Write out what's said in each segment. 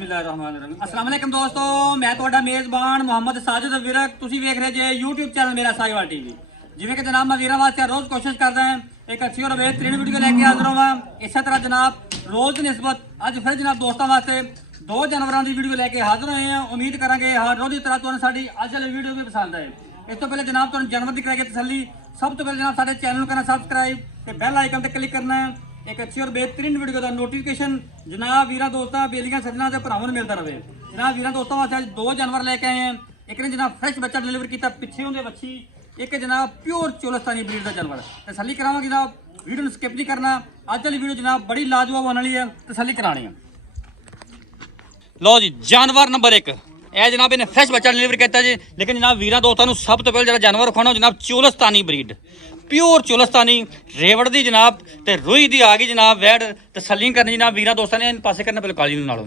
बिस्मिल्लाहिर्रहमानिर्रहीम। अस्सलाम वालेकुम दोस्तों, मैं ਤੁਹਾਡਾ ਮੇਜ਼ਬਾਨ ਮੁਹੰਮਦ ਸਾजिद ਵਿਰਕ। ਤੁਸੀਂ ਵੇਖ ਰਹੇ ਜੇ YouTube ਚੈਨਲ ਮੇਰਾ ਸਾਈਵਾਲ ਟੀਵੀ। ਜਿਵੇਂ ਕਿ ਜਨਾਬ ਮੈਂ ਵੀਰਾਂ ਵਾਸਤੇ ਰੋਜ਼ ਕੋਸ਼ਿਸ਼ ਕਰਦਾ ਹਾਂ ਇੱਕ ਅੱਛੀ ਔਰ बेहतरीन ਵੀਡੀਓ ਲੈ ਕੇ ਹਾਜ਼ਰ ਹੋਵਾਂ। ਇਸੇ ਤਰ੍ਹਾਂ ਜਨਾਬ ਰੋਜ਼ ਦੀ ਨਿਸਬਤ ਅੱਜ ਫਿਰ ਜਨਾਬ ਦੋਸਤਾਂ ਵਾਸਤੇ ਦੋ ਜਾਨਵਰਾਂ ਦੀ ਵੀਡੀਓ ਲੈ ਕੇ ਹਾਜ਼ਰ ਹੋਏ ਹਾਂ। ਉਮੀਦ ਕਰਾਂਗੇ ਹਰ ਰੋਜ਼ ਦੀ ਤਰ੍ਹਾਂ ਤੁਹਾਨੂੰ ਸਾਡੀ ਅੱਜ ਵਾਲੀ ਵੀਡੀਓ ਵੀ ਪਸੰਦ ਆਏ। ਇਸ ਤੋਂ ਪਹਿਲੇ ਜਨਾਬ ਤੁਹਾਨੂੰ ਜਾਨਵਰ ਦੀ ਕਰਾਂਗੇ ਤਸੱਲੀ। ਸਭ ਤੋਂ ਪਹਿਲੇ ਜਨਾਬ ਸਾਡੇ ਚੈਨਲ ਨੂੰ ਕਰਨਾ ਸਬਸਕ੍ਰਾइब ਤੇ ਬੈਲ ਆਈਕਨ ਤੇ ਕਲਿੱਕ करना है। एक अच्छी और बेहतरीन वीडियो का नोटिफिकेशन जनाब वीरा दोस्तों बेलियां सजना से भरावां नूं मिलता रहे। जनाब वीरा दोस्तों वास्ते अज दो जानवर लेके आए हैं। एक ने जनाब फ्रेश बच्चा डिलीवर किया पिछे होंगे बच्ची, एक जनाब प्योर चोलस्तानी ब्रीड का जानवर। तसल्ली करावांगे जनाब, वीडियो नूं स्किप नहीं करना। अज वाली वीडियो जनाब बड़ी लाजवाब होने वाली है, तसल्ली करानी है। लो जी जानवर नंबर एक यह जनाब इन्हें फ्रेश बच्चा डिलीवर किया जी। लेकिन जनाब वीरा दोस्तों सब तो पहले जो जानवर खाना जनाब चोलस्तानी ब्रीड प्योर चोलस्तानी रेवड़ दी जनाब ते रूई दी आ गई जनाब वैड तसल्ली करनी जनाब वीरा दोस्तों ने इन पासे करना पहले काली नालों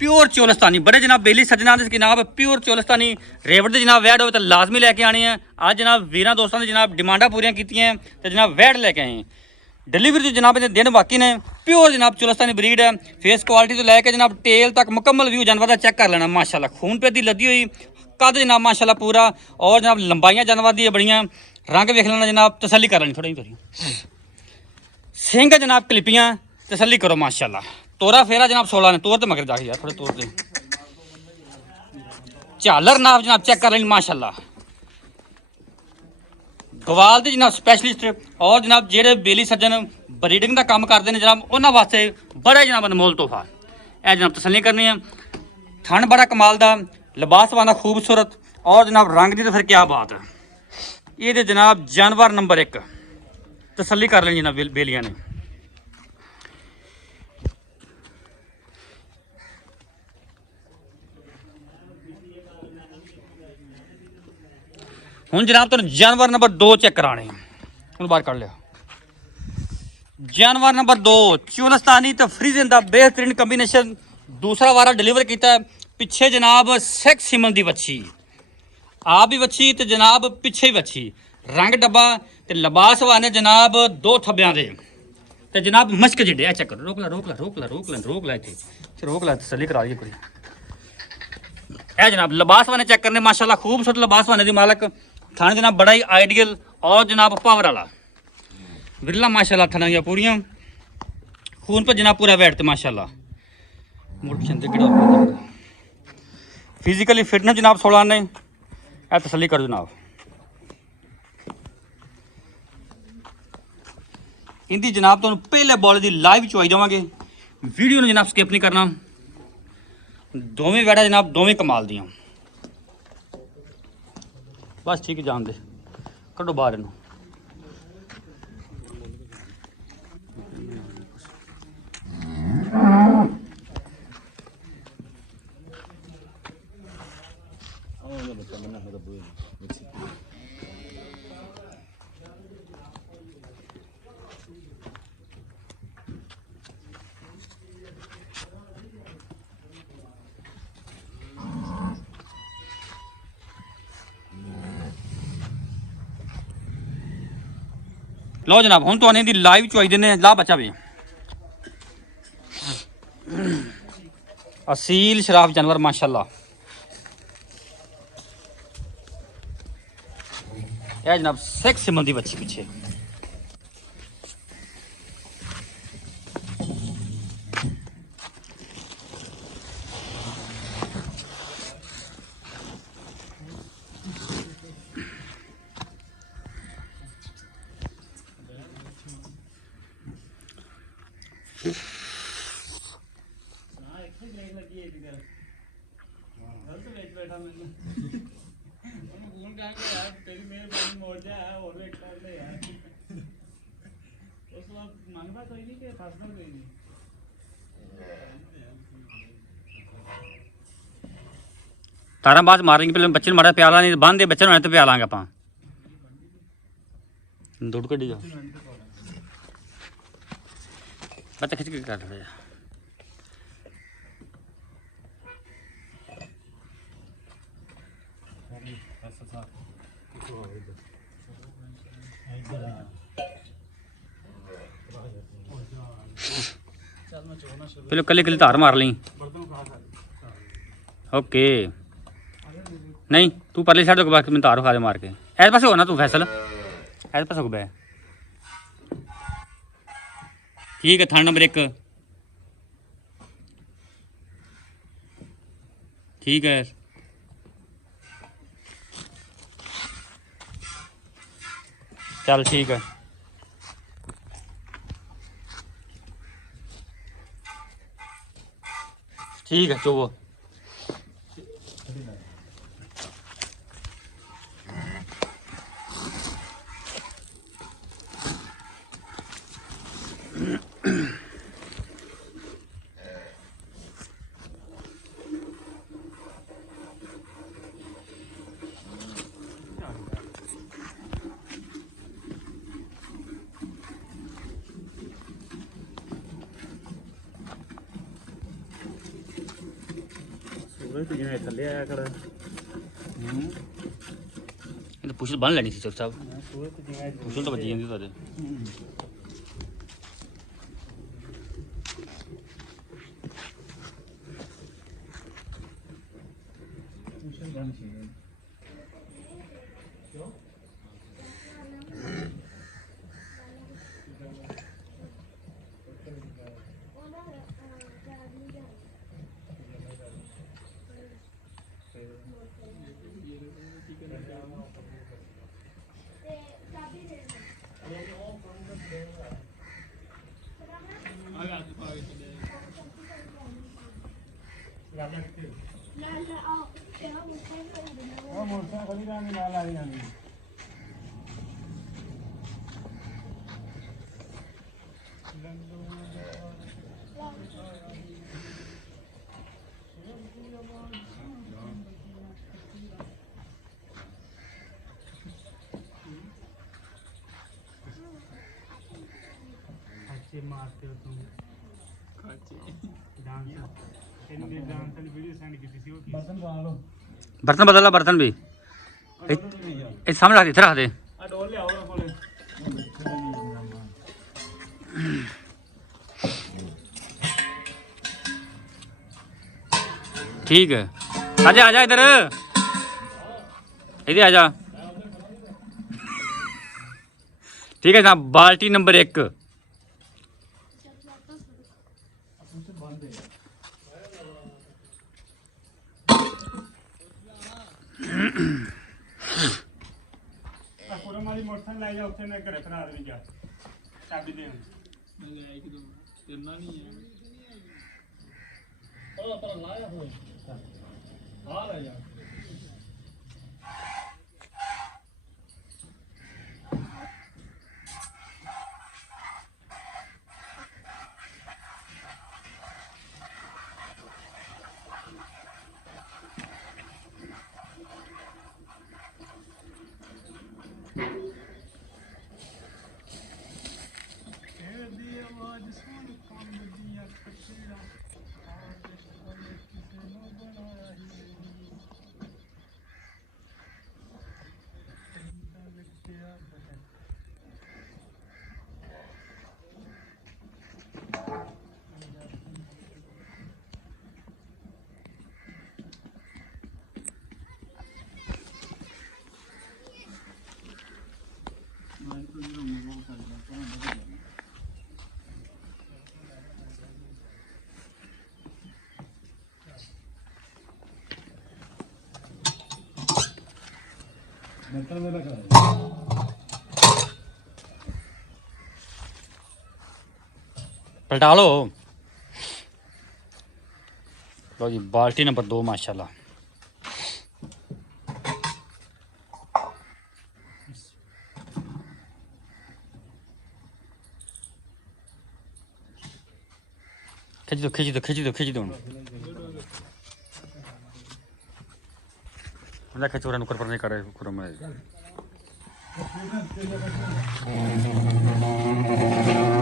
प्योर चोलस्तानी बड़े जनाब बेली सजना जनाब प्योर चोलस्तानी रेवड़ दी जनाब वैड हो तो लाजमी लैके आनी है। आज जनाब वीरा दोस्तों ने जनाब डिमांडा पूरी की तो जनाब वैड लैके आए डिलीवरी जनाब इन्हें दिन बाकी ने। प्योर जनाब चोलस्तानी ब्रीड है। फेस क्वालिटी तो लैके जनाब टेल तक मुकम्मल व्यू जानवर का चेक कर लेना माशाल्लाह। खून पे दी लदी हुई कद जनाब माशाल्लाह पूरा और जनाब लंबाइयां जानवर दी बड़ियां रंग वेख लेना जनाब तसल्ली कर लेनी थोड़ी थोड़ी सिंह जनाब क्लिपियां तसल्ली करो माशाल्लाह। तोरा फेरा जनाब 16 ने तोर तो मगर जाके यार थोड़े तोर दे झालर नाप जनाब चेक कर लेनी माशाल्लाह। गवाल दे जनाब स्पैशलिस्ट और जनाब जेड़े बेली सज्जन ब्रीडिंग का काम करते हैं जनाब उन्होंने वास्ते बड़ा जनाब अनमोल तोहफा है जनाब तसल्ली करनी है। थन बड़ा कमाल का लिबास वाला खूबसूरत और जनाब रंग की तो फिर क्या बात है। ये जनाब जानवर नंबर एक तसल्ली कर लेनी जनाब बेलिया ने। हूँ जनाब तुम जानवर नंबर दो चेक कराने हूँ बाहर कर लिया। जानवर नंबर दो चोलस्तानी तो फ्रीजन का बेहतरीन कंबीनेशन दूसरा वारा डिलीवर किया पिछे जनाब सेक्स सिमन की बच्ची आप भी बच्ची तो जनाब पिछे बच्ची रंग डब्बा तो लिबास वाने जनाब दो थब्बियां दे ते जनाब मश्क जिडे चेक करो रोक ला रोक ला रोक ला रोक ला रोक ला इतने रोक ला तसल्ली करा कोई जनाब लिबास वाने चेक करने माशाल्लाह खूबसूरत लिबास वाने दी मालक। थाने जनाब बड़ा ही आइडियल और जनाब पावर वाला विरला माशाल्लाह थाना दियां पूरियां खून पर जनाब पूरा बैठते माशाल्लाह। फिजिकली फिटनेस जनाब 16 ने यह तसल्ली करो जनाब। इनकी जनाब तो पहले बॉल की लाइव चुवाई देवांगे वीडियो ने जनाब स्किप नहीं करना। दोवें वैड़ा जनाब दोवें कमाल दियां बस ठीक है जान दे कड्डो बाहर इनू। लो जनाब हम तो दी लाइव चुवाई देने ला बच्चा भी असील शराफ जानवर माशाल्लाह। यह जनाब सेक्स सिमन की बच्ची पीछे तारा बाद मारेंगे पहले बच्चे मारा प्याला नहीं बांध दे बच्चे तो प्या लांगे आप दुड़ कड्डी जाओ बच्चा खिंच के कर थोड़ा पहले कले कले धार मार ली। ओके नहीं तू परली साइड को बाकी मैं धार खा दे मार के ऐसे पास हो ना तू फैसल ऐसे पास हो बे ठीक है। थाना नंबर 1 ठीक है। चल ठीक है। ठीक है चो थले आया कर पुछल बन लेनी सी चुपचाप पुछल तो बची जाती तेरे मारते हो तुम डांस इनके डांस वाली वीडियो सेंड की थी वो बर्तन बना लो बर्तन बदला बर्तन भी इस सामने रख दे इधर रख दे आ डोल ले आओ ना बोले ठीक है आजा आजा इधर इधर आजा ठीक है साहब बाल्टी नंबर 1 पूरा मारी मोटरसाइकिल ले जाओ उसने घर खड़ा आदमी जा चाबी दे मैंने आई कि करना नहीं है ओ पर लाया हो आ रहा यार पलटा लो लो जी बाल्टी नंबर 2 माशाल्लाह खींच दो खींच दो खींच दो खींच दो ना खिचोरा नुकर पर नहीं करे कुरम में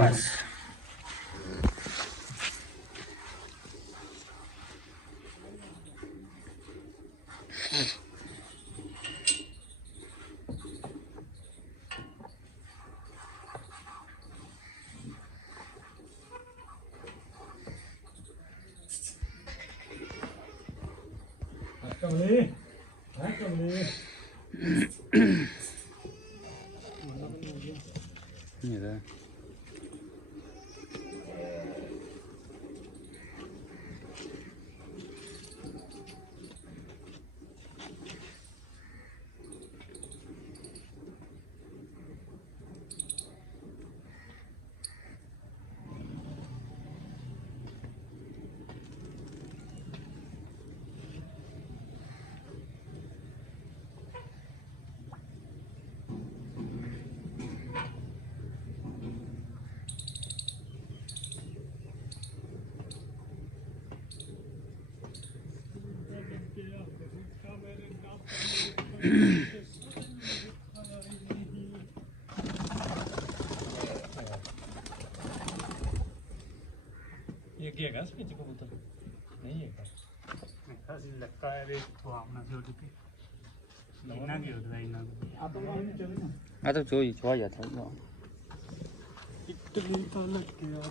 बस कमले है कमले ये ये क्या है इसमें कबूतर नहीं है ऐसा सी लगता है रे तो आपने से उठ के इतना की होता है इतना आप तो चोई चोई जाता है इतनी तो लग गया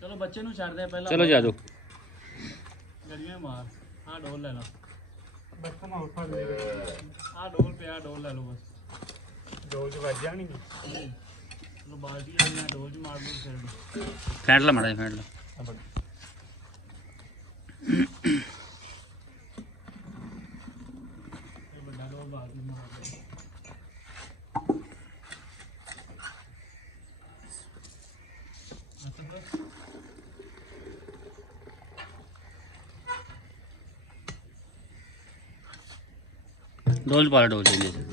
चलो बच्चे नु छाड़ दे पहला चलो जा दो गलियां मार हां डोल ले लो बच्चा ना उठा ले हां डोल पे आ डोल ले लो बस डोल च ਵੱਜ ਜਾਣੀ ਚਲੋ ਬਾਲਟੀ ਆ ਗਿਆ ਡੋਲ ਚ ਮਾਰ ਦੋ ਫਿਰ ਫੈਂਟ ਲਾ ਮੜਾ ਫੈਂਟ ਲਾ ਇਹ ਵੱਡਾ ਡੋਲ ਬਾਲਟੀ ਮਾਰ ਦੇ डोल पाला डोल चाहिए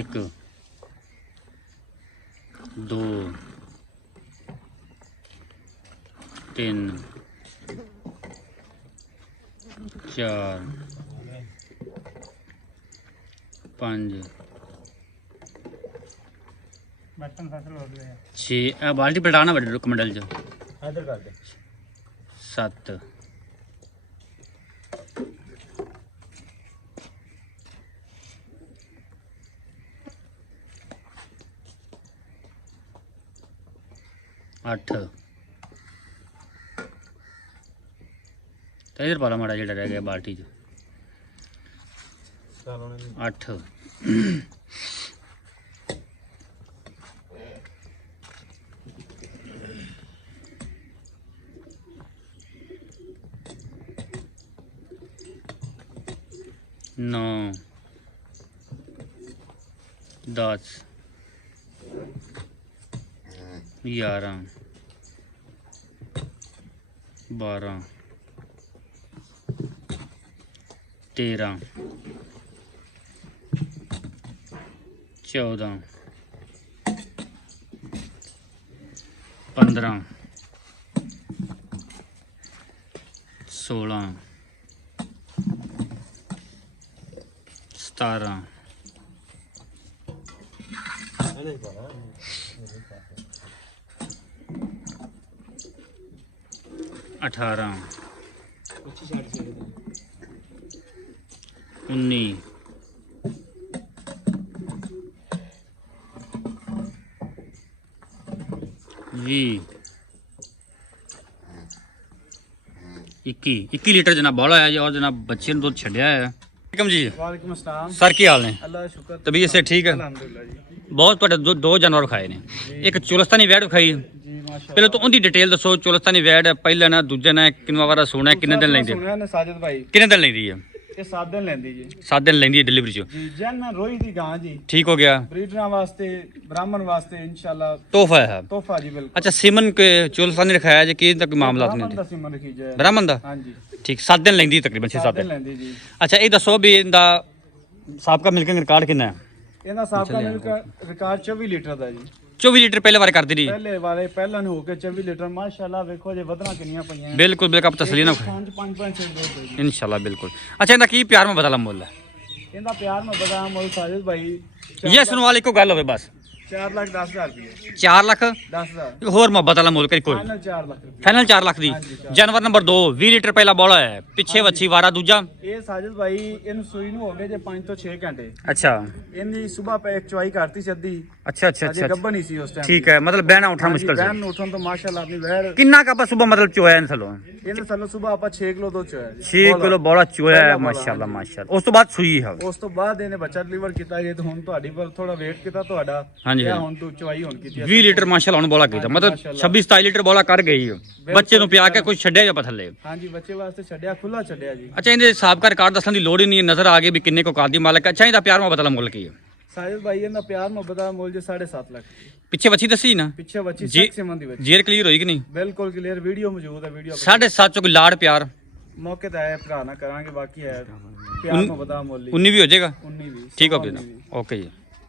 एक दो तीन चार पाँच बर्तन फसल हो गया छे बाल्टी पलटाना बड़े रुक मंडल जो इधर कर दे 7 8 तो इधर पाला माड़ा जेड़ा रह गया बाल्टी च 8 9 10 11 12 13 14 15 16 17 18 19 20 21 लीटर जनाब बौला है जी और जनाब बच्चे ने दूध छड़िया है। वालेकुम जी। वालेकुम अस्सलाम। सर की हाल ने? अल्लाह शुक्र। तबीयत से ठीक है? अल्हम्दुलिल्लाह जी। बहुत ਤੁਹਾਡੇ ਦੋ ਜਾਨਵਰ ਵਿਖਾਏ ਨੇ, ਇੱਕ ਚੋਲਸਤਾਨੀ ਵੈੜ ਵਿਖਾਈ। जी माशाअल्लाह। ਪਹਿਲਾਂ ਤਾਂ ਉਹਦੀ ਡਿਟੇਲ ਦੱਸੋ, ਚੋਲਸਤਾਨੀ ਵੈੜ ਪਹਿਲਾ ਨਾ ਦੂਜਾ ਨਾ ਕਿੰਨਾ ਵਾਰਾ ਸੋਣਾ ਕਿੰਨੇ ਦਿਨ ਲੈਂਦੀ ਸੁਣਿਆ ਨੇ ਸਾਜਦ ਭਾਈ, ਕਿੰਨੇ ਦਿਨ ਲੈਂਦੀ ਹੈ? ਇਹ 7 ਦਿਨ ਲੈਂਦੀ ਜੀ। 7 ਦਿਨ ਲੈਂਦੀ ਹੈ ਡਿਲੀਵਰੀ ਚ। ਜੀ ਜਨ ਰੋਈ ਦੀ ਗਾਂ ਜੀ, ਠੀਕ ਹੋ ਗਿਆ। ਬਰੀਡਰਾਂ ਵਾਸਤੇ ਬ੍ਰਾਹਮਣ ਵਾਸਤੇ इंशाल्लाह ਤੋਹਫਾ ਹੈ। ਤੋਹਫਾ ਜੀ ਬਿल्कुल। अच्छा सिमन के चोलस्तानी रखाया जी कि तक मामला ਬ੍ਰਾਹਮਣ ਦਾ ਸਿਮਨ ਰਖੀ ਜਾਏ। ब्राह्मण दा हाँ जी ठीक 7 दिन लेंदी तकरीबन 6-7 7 ਦਿਨ दिन। ਲੈਂਦੀ ਜੀ। अच्छा ये दसो भी इंदा साहब का मिल्किंग रिकॉर्ड कितना है? ਇਹਦਾ ਸਾਬਕਾ ਮਿਲਕ ਰਿਕਾਰਡ 24 ਲੀਟਰ ਦਾ ਜੀ। 24 ਲੀਟਰ ਪਹਿਲੇ ਵਾਰ ਕਰਦੀ ਰਹੀ। ਪਹਿਲੇ ਵਾਲੇ ਪਹਿਲਾਂ ਨੂੰ ਹੋ ਕੇ 24 ਲੀਟਰ ਮਾਸ਼ਾਅੱਲਾ ਵੇਖੋ ਜੇ ਵਧਣਾ ਕਿੰਨੀਆਂ ਪਈਆਂ। बिल्कुल बिल्कुल आप तसली ना 5-5 ਦੇ ਜੀ। इंशाल्लाह बिल्कुल। अच्छा इंदा की प्यार में बदला मुल है? ਇਹਦਾ ਪਿਆਰ ਮੈਂ ਬਦਾਮ ਮੁੱਲ ਸਾਜਦ ਭਾਈ ये सुनो वाले को गल होवे बस 4,10,000 ਰੁਪਏ। 4 लाख 10,000 होर मोहब्बत वाला मुल करी कोई ਫਾਈਨਲ 4 ਲੱਖ ਰੁਪਏ। फाइनल 4 लाख दी। हाँ जी, 4 जानवर नंबर 2 20 लीटर पहला बौला है, पिछे वच्छी वारा दूजा। ਇਹ ਸਾਜਦ ਭਾਈ ਇਹਨੂੰ ਸੂਈ ਨੂੰ ਹੋ ਗਏ ਜੇ 5 ਤੋਂ 6 ਘੰਟੇ। अच्छा ਇਹਦੀ ਸਵੇਰ ਪੈ ਇੱਕ ਚਵਾਈ ਕਰਤੀ ਸਿੱਧੀ। अच्छा अच्छा ਅਜੇ अच्छा ਗੱਬਨ ਹੀ ਸੀ ਉਸ ਟਾਈਮ। ठीक है, मतलब बहना उठना मुश्किल से। ਬੈਨ ਉਠਣ ਤੋਂ ਮਾਸ਼ਾਅੱਲਾ ਆਪਣੀ ਵਹਿਰ किन्ना का बस सुबह मतलब चोया इन थलो ਇਹਦੇ ਥੱਲੋਂ ਸਵੇਰ ਆਪਾਂ 6 ਕਿਲੋ ਦੁੱਧ ਚੋਇਆ ਜੀ। 6 ਕਿਲੋ ਬੌਲਾ ਚੋਇਆ ਹੈ ਬੌਲਾ, ਮਾਸ਼ਾਅੱਲਾ ਹਾਂਜੀ। ਮਾਸ਼ਾਅੱਲਾ। ਉਸ ਤੋਂ ਬਾਅਦ ਸੂਈ ਹੈ। ਉਸ ਤੋਂ ਬਾਅਦ ਇਹਨੇ ਬੱਚਾ ਡਿਲੀਵਰ ਕੀਤਾ ਜੇ ਤੇ ਹੁਣ ਤੁਹਾਡੀ ਪਰ ਥੋੜਾ ਵੇਟ ਕੀਤਾ ਤੁਹਾਡਾ। ਹਾਂਜੀ, ਇਹ ਹਾਂਜੀ। ਹੁਣ ਤੂੰ ਚਵਾਈ ਹੁਣ ਕੀਤੀ 20 ਲੀਟਰ ਮਾਸ਼ਾਅੱਲਾ ਉਹਨੂੰ ਬੌਲਾ ਕੀਤਾ, ਮਤਲਬ 26-27 ਲੀਟਰ ਬੌਲਾ ਕਰ ਗਈ ਹੈ। ਬੱਚੇ ਨੂੰ ਪਿਆ ਕੇ ਕੁਝ ਛੱਡਿਆ ਜਾਂ ਥੱਲੇ। ਹਾਂਜੀ ਬੱਚੇ ਵਾਸਤੇ ਛੱਡਿਆ, ਖੁੱਲਾ ਛੱਡਿਆ ਜੀ। ਅੱਛਾ ਇਹਦੇ ਸਾਬਕਾ ਰਿਕਾਰਡ ਦੱਸਣ ਦੀ ਲੋੜ ਹੀ ਨਹੀਂ ਹੈ, ਨਜ਼ਰ ਆ ਗਈ ਵੀ ਕਿੰਨੇ ਕੋ ਕਾਦੀ ਮਾਲਕ ਹੈ। ਅੱਛਾ ਇਹਦਾ ਪਿਆਰ ਮੁਹੱਬਤ ਵਾਲਾ ਮੁੱਲ ਕੀ ਹੈ? ਸਾਜਦ ਭਾਈ ਇਹਦਾ ਪਿਆਰ ਮੁਹੱਬਤ ਦਾ ਮੁੱਲ ਜੇ 7.5 ਲੱਖ। ਪਿੱਛੇ ਵੱਛੀ ਦੱਸੀ ਨਾ ਪਿੱਛੇ ਬੱਚੀ ਜੀ- ਸਿਮਨ ਦੀ ਬੱਚੀ ਜੇਰ ਕਲੀਅਰ ਹੋਈ ਕਿ ਨਹੀਂ? ਬਿਲਕੁਲ ਕਲੀਅਰ ਵੀਡੀਓ ਮੌਜੂਦ ਹੈ। ਵੀਡੀਓ 7.5 ਚੋਂ ਕੋਈ ਲਾੜ ਪਿਆਰ ਮੌਕੇ ਤੇ ਆਇਆ ਭਰਾ ਨਾ ਕਰਾਂਗੇ, ਬਾਕੀ ਹੈ ਪਿਆਰ ਮੁਹੱਬਤ ਦਾ ਮੁੱਲ ਹੀ। 19 ਵੀ ਹੋ ਜਾਏਗਾ। 19 ਵੀ ਠੀਕ ਹੋ ਗਿਆ, ਓਕੇ ਜੀ।